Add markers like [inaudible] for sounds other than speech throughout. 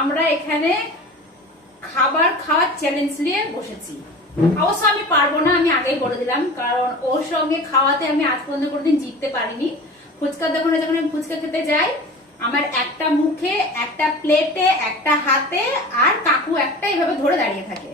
আমরা এখানে খাবার খাওয়ার চ্যালেঞ্জ নিয়ে বসেছি। অবশ্য আমি পারব না, আমি আগেই বলে দিলাম, কারণ ওর সঙ্গে খাওয়াতে আমি আজ পর্যন্ত কোনোদিন জিততে পারিনি। ফুচকার দোকানে যখন আমি ফুচকা খেতে যাই, আমার একটা মুখে, একটা প্লেটে একটা হাতে আর কাকু একটা এভাবে ধরে দাঁড়িয়ে থাকে।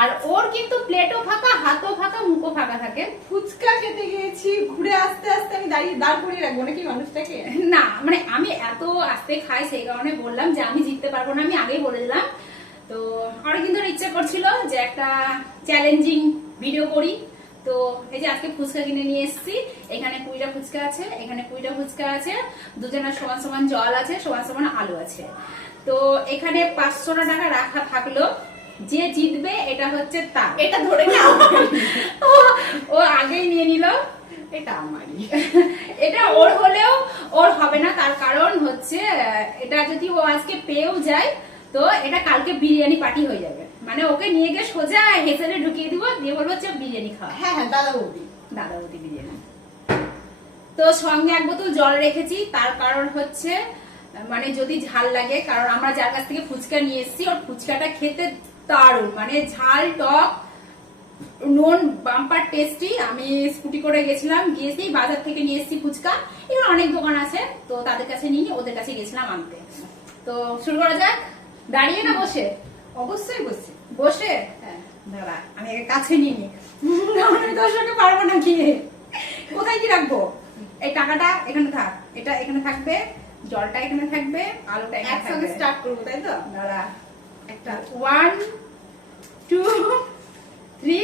আর ওর কিন্তু প্লেটও ফাঁকা হাতও ফাঁকা মুখও ফাঁকা থাকে। ফুচকা খেতে গিয়েছি ঘুরে আস্তে আস্তে আমি দাঁড়িয়ে দাঁড় করিয়ে রাখব নাকি মানুষটাকে? না মানে আমি এত আস্তে খাই সেই কারণে বললাম যে আমি জিততে পারব না আমি আগেই বলে দিলাম। তো আমার কিন্তু ইচ্ছে করছিল যে একটা চ্যালেঞ্জিং ভিডিও করি। তো এই যে আজকে ফুচকা কিনে নিয়ে এসেছি এখানে কুড়িটা ফুচকা আছে এখানে কুড়িটা ফুচকা আছে দুজনের সমান সমান জল আছে সমান সমান আলু আছে। তো এখানে পাঁচশোটা টাকা রাখা থাকল। যে জিতবে এটা হচ্ছে তার। এটা ধরে ও আগেই নিয়ে নিল। এটা আমারই। এটা ওর হলেও ওর হবে না তার কারণ হচ্ছে এটা যদি ও আজকে পেয়েও যায় তো এটা কালকে বিরিয়ানি পার্টি হয়ে যাবে। মানে ওকে নিয়ে গিয়ে সোজা হেসেলে ঢুকিয়ে দিব দিয়ে বলব হচ্ছে বিরিয়ানি খাওয়া। হ্যাঁ হ্যাঁ দাদা বৌদি দাদা বৌদি বিরিয়ানি। তো সঙ্গে এক বোতল জল রেখেছি তার কারণ হচ্ছে মানে যদি ঝাল লাগে কারণ আমরা যার কাছ থেকে ফুচকা নিয়ে এসেছি ওর ফুচকাটা খেতে দারুণ। মানে ঝাল টক নুন বাম্পার টেস্টি আমি স্কুটি করে গেছিলাম গিয়েছি বাজার থেকে নিয়ে এসেছি ফুচকা। এবার অনেক দোকান আছে তো তাদের কাছে নিয়ে ওদের কাছে গেছিলাম আনতে। তো শুরু করা যাক। দাঁড়িয়ে না বসে? অবশ্যই বসে বসে? হ্যাঁ দাঁড়া আমি কাছে নিয়ে নি [laughs] আমি তোর সঙ্গে পারব না গিয়ে। কোথায় কি রাখব? এই টাকাটা এখানে থাক। এটা এখানে থাকবে জলটা এখানে থাকবে আলুটা এখানে একসঙ্গে স্টার্ট করব তাই তো? দাঁড়া। একটা ওয়ান টু থ্রি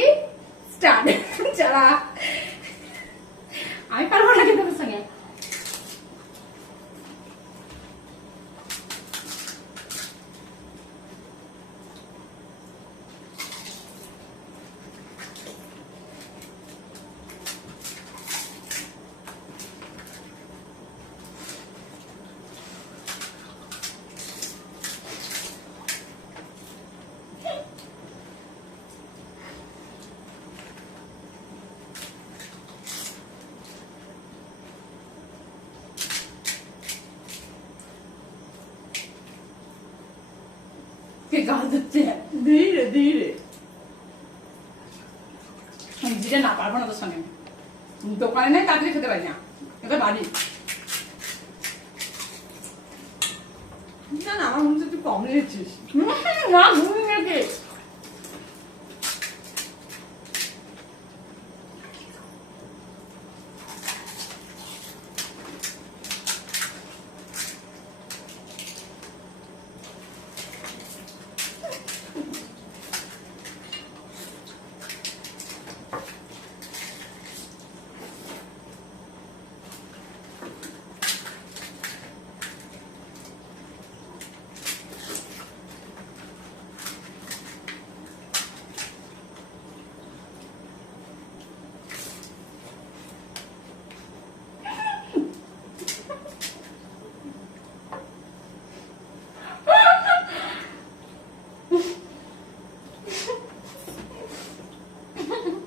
স্টার্ট চালা আমি পারব না কিন্তু তোর সঙ্গে কে গাছ হচ্ছে ধীরে ধীরে আমি না পারব না তোর সঙ্গে দোকানে নেই তাড়াতাড়ি খেতে পারি না এটা বাড়ি না না আমার মনে হচ্ছে তুই কম নিয়েছিস না ঘুম গেছে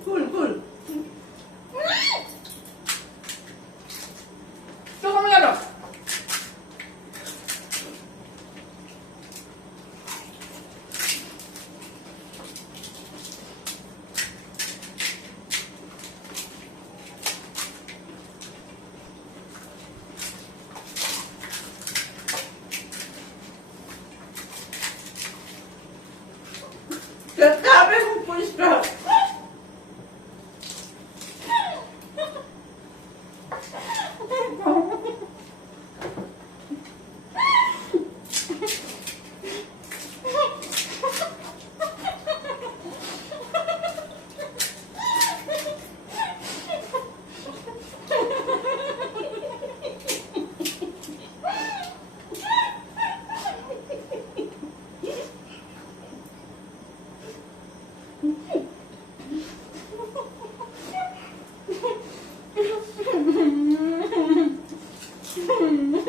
ফুল ফুল তো কমে গেল চেষ্টা হবে খুব পরিষ্কার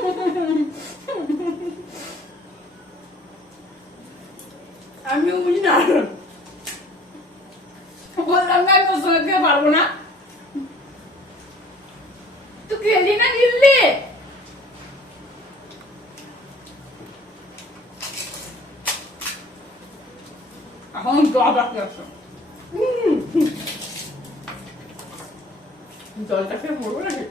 [laughs] আমিও বুঝি না। বললাম না, তোর সঙ্গে পারব না। তুই খেলি না গিললি? এখন জল মরবো নাকি?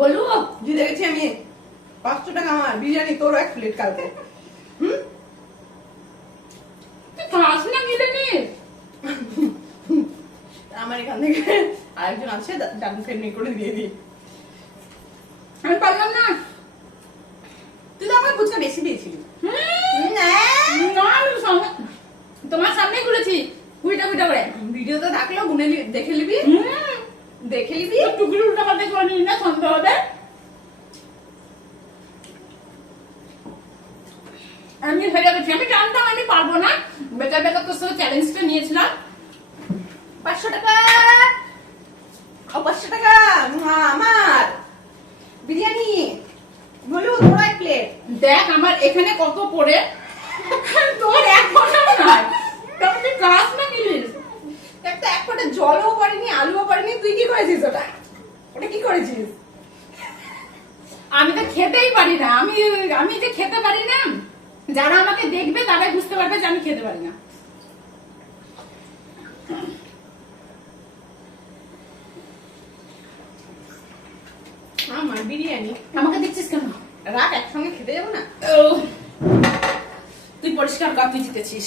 বলু যে দেখেছি আমি? পাঁচশো টাকা আমার বিরিয়ানি তোর এক প্লেট কালকে। হুম? তুই খাস না মিলে আমার এখান থেকে আরেকজন আছে ডাবু ফেরনি করে দিয়ে দিই। আমি পারলাম না। তুই তো আমার ফুচকা বেশি দিয়েছিলি তোমার সামনে ঘুরেছি। কুড়িটা কুড়িটা করে। ভিডিও তো থাকলেও গুনে দেখে নিবি। হুম, দেখে নিবি টুকরি উল্টা পাল্টা করে নিস না সন্দেহ হবে? আমি হেরে গেছি আমি জানতাম আমি পারব না। বেকার বেকার তোর সাথে চ্যালেঞ্জটা নিয়েছিলাম। পাঁচশো টাকা! ও পাঁচশো টাকা! আমার! বিরিয়ানি! বলু তোর এক প্লেট দেখ আমার এখানে কত পড়ে। তোর এক ঘণ্টা নয়। তবে তুই কাজ না নিলিস? একটা এক ফোঁটা জলও পড়েনি আলুও পড়েনি তুই কি করেছিস? ওটা কি করেছিস? আমি তো খেতেই পারি না। আমি আমি যে খেতে পারি না যারা আমাকে দেখবে তারাই বুঝতে পারবে যে আমি খেতে পারি না। আমার বিরিয়ানি। আমাকে দেখছিস কেন? রাত একসঙ্গে খেতে যাব না? তুই পরিষ্কার কর তুই জিতেছিস